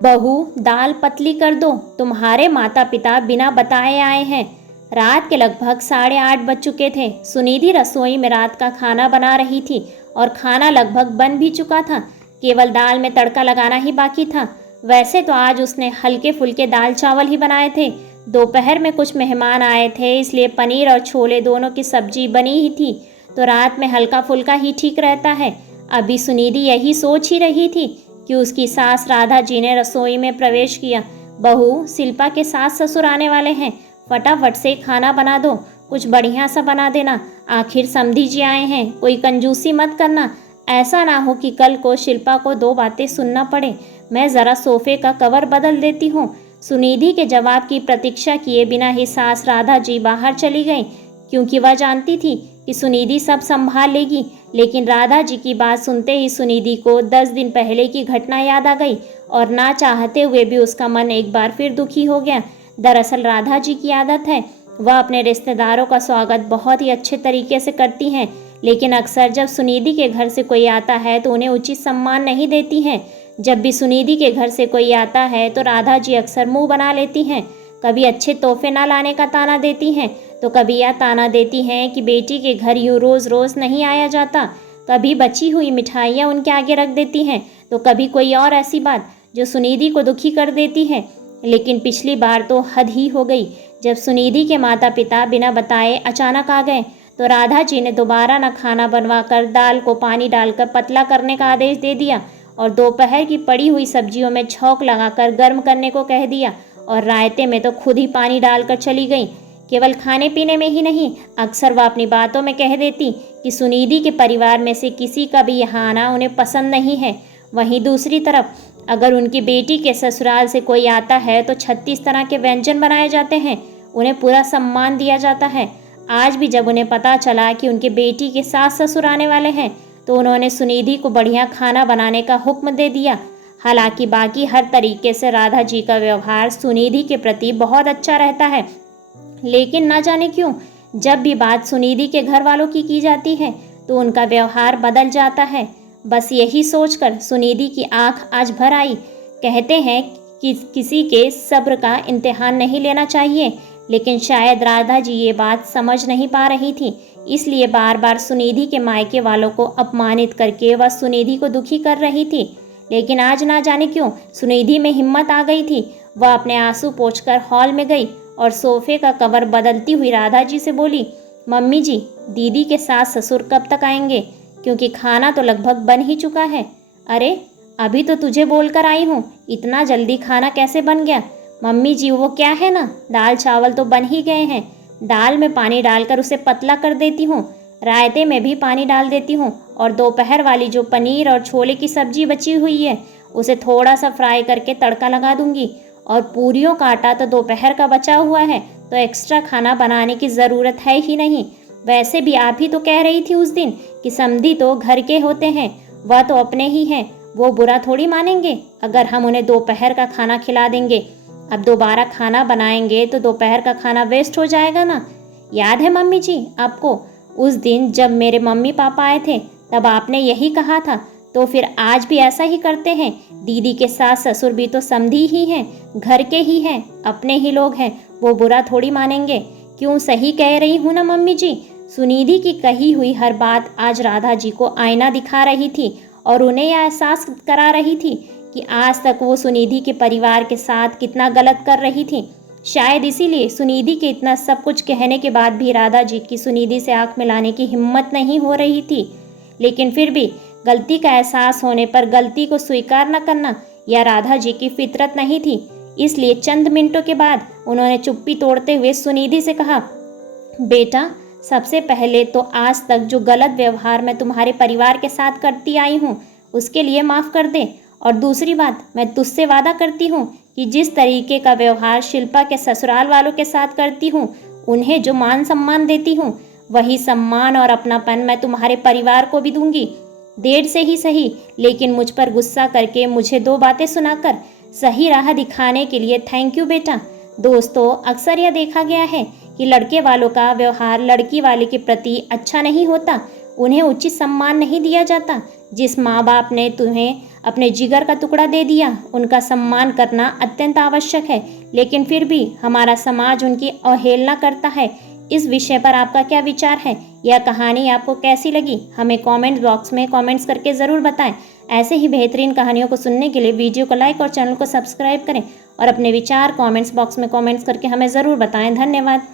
बहू, दाल पतली कर दो, तुम्हारे माता पिता बिना बताए आए हैं। रात के लगभग 8:30 बज चुके थे। सुनिधि रसोई में रात का खाना बना रही थी और खाना लगभग बन भी चुका था। केवल दाल में तड़का लगाना ही बाकी था। वैसे तो आज उसने हल्के फुल्के दाल चावल ही बनाए थे। दोपहर में कुछ मेहमान आए थे, इसलिए पनीर और छोले दोनों की सब्जी बनी ही थी, तो रात में हल्का फुल्का ही ठीक रहता है। अभी सुनिधि यही सोच ही रही थी कि उसकी सास राधा जी ने रसोई में प्रवेश किया। बहू, शिल्पा के सास ससुर आने वाले हैं, फटाफट से खाना बना दो, कुछ बढ़िया सा बना देना। आखिर समधी जी आए हैं, कोई कंजूसी मत करना। ऐसा ना हो कि कल को शिल्पा को 2 बातें सुनना पड़े। मैं ज़रा सोफे का कवर बदल देती हूँ। सुनिधि के जवाब की प्रतीक्षा किए बिना ही सास राधा जी बाहर चली गईं, क्योंकि वह जानती थी कि सुनिधि सब संभाल लेगी। लेकिन राधा जी की बात सुनते ही सुनिधि को 10 दिन पहले की घटना याद आ गई और ना चाहते हुए भी उसका मन एक बार फिर दुखी हो गया। दरअसल राधा जी की आदत है, वह अपने रिश्तेदारों का स्वागत बहुत ही अच्छे तरीके से करती हैं, लेकिन अक्सर जब सुनिधि के घर से कोई आता है तो उन्हें उचित सम्मान नहीं देती हैं। जब भी सुनिधि के घर से कोई आता है तो राधा जी अक्सर मुंह बना लेती हैं। कभी अच्छे तोहफे ना लाने का ताना देती हैं, तो कभी यह ताना देती हैं कि बेटी के घर यूँ रोज़ रोज़ नहीं आया जाता। कभी बची हुई मिठाइयाँ उनके आगे रख देती हैं, तो कभी कोई और ऐसी बात जो सुनिधि को दुखी कर देती है। लेकिन पिछली बार तो हद ही हो गई। जब सुनिधि के माता पिता बिना बताए अचानक आ गए तो राधा जी ने दोबारा न खाना बनवाकर दाल को पानी डालकर पतला करने का आदेश दे दिया और दोपहर की पड़ी हुई सब्जियों में छौंक लगाकर गर्म करने को कह दिया, और रायते में तो खुद ही पानी डालकर चली गई। केवल खाने पीने में ही नहीं, अक्सर वह अपनी बातों में कह देती कि सुनिधि के परिवार में से किसी का भी यहाँ आना उन्हें पसंद नहीं है। वहीं दूसरी तरफ अगर उनकी बेटी के ससुराल से कोई आता है तो 36 तरह के व्यंजन बनाए जाते हैं, उन्हें पूरा सम्मान दिया जाता है। आज भी जब उन्हें पता चला कि उनके बेटी के सास ससुर आने वाले हैं तो उन्होंने सुनिधि को बढ़िया खाना बनाने का हुक्म दे दिया। हालांकि बाकी हर तरीके से राधा जी का व्यवहार सुनिधि के प्रति बहुत अच्छा रहता है, लेकिन ना जाने क्यों जब भी बात सुनिधि के घर वालों की जाती है तो उनका व्यवहार बदल जाता है। बस यही सोचकर सुनिधि की आंख आज भर आई। कहते हैं कि किसी के सब्र का इम्तिहान नहीं लेना चाहिए, लेकिन शायद राधा जी ये बात समझ नहीं पा रही थी, इसलिए बार बार सुनिधि के मायके वालों को अपमानित करके वह सुनिधि को दुखी कर रही थी। लेकिन आज ना जाने क्यों सुनिधि में हिम्मत आ गई थी। वह अपने आंसू पोंछकर हॉल में गई और सोफे का कवर बदलती हुई राधा जी से बोली, मम्मी जी, दीदी के सास ससुर कब तक आएंगे? क्योंकि खाना तो लगभग बन ही चुका है। अरे, अभी तो तुझे बोलकर आई हूँ, इतना जल्दी खाना कैसे बन गया? मम्मी जी, वो क्या है ना, दाल चावल तो बन ही गए हैं। दाल में पानी डालकर उसे पतला कर देती हूँ, रायते में भी पानी डाल देती हूँ, और दोपहर वाली जो पनीर और छोले की सब्जी बची हुई है उसे थोड़ा सा फ्राई करके तड़का लगा दूंगी। और पूरियों का आटा तो दोपहर का बचा हुआ है, तो एक्स्ट्रा खाना बनाने की ज़रूरत है ही नहीं। वैसे भी आप ही तो कह रही थी उस दिन कि समधी तो घर के होते हैं, वह तो अपने ही हैं, वो बुरा थोड़ी मानेंगे अगर हम उन्हें दोपहर का खाना खिला देंगे। अब दोबारा खाना बनाएंगे तो दोपहर का खाना वेस्ट हो जाएगा ना। याद है मम्मी जी आपको, उस दिन जब मेरे मम्मी पापा आए थे तब आपने यही कहा था, तो फिर आज भी ऐसा ही करते हैं। दीदी के सास ससुर भी तो समधी ही हैं, घर के ही हैं, अपने ही लोग हैं, वो बुरा थोड़ी मानेंगे। क्यों, सही कह रही हूँ ना मम्मी जी? सुनिधि की कही हुई हर बात आज राधा जी को आईना दिखा रही थी और उन्हें यह एहसास करा रही थी कि आज तक वो सुनिधि के परिवार के साथ कितना गलत कर रही थी। शायद इसीलिए सुनिधि के इतना सब कुछ कहने के बाद भी राधा जी की सुनिधि से आंख मिलाने की हिम्मत नहीं हो रही थी। लेकिन फिर भी गलती का एहसास होने पर गलती को स्वीकार न करना यह राधा जी की फितरत नहीं थी। इसलिए चंद मिनटों के बाद उन्होंने चुप्पी तोड़ते हुए सुनिधि से कहा, बेटा, सबसे पहले तो आज तक जो गलत व्यवहार मैं तुम्हारे परिवार के साथ करती आई हूँ उसके लिए माफ़ कर दे। और दूसरी बात, मैं तुझसे वादा करती हूँ कि जिस तरीके का व्यवहार शिल्पा के ससुराल वालों के साथ करती हूँ, उन्हें जो मान सम्मान देती हूँ, वही सम्मान और अपनापन मैं तुम्हारे परिवार को भी दूंगी। देर से ही सही, लेकिन मुझ पर गुस्सा करके मुझे 2 बातें सुनाकर सही राह दिखाने के लिए थैंक यू बेटा। दोस्तों, अक्सर यह देखा गया है कि लड़के वालों का व्यवहार लड़की वाले के प्रति अच्छा नहीं होता, उन्हें उचित सम्मान नहीं दिया जाता। जिस माँ बाप ने तुम्हें अपने जिगर का टुकड़ा दे दिया। उनका सम्मान करना अत्यंत आवश्यक है, लेकिन फिर भी हमारा समाज उनकी अवहेलना करता है। इस विषय पर आपका क्या विचार है? यह कहानी आपको कैसी लगी? हमें कमेंट बॉक्स में कमेंट्स करके ज़रूर बताएं। ऐसे ही बेहतरीन कहानियों को सुनने के लिए वीडियो को लाइक और चैनल को सब्सक्राइब करें और अपने विचार कमेंट्स बॉक्स में कमेंट्स करके हमें ज़रूर बताएं। धन्यवाद।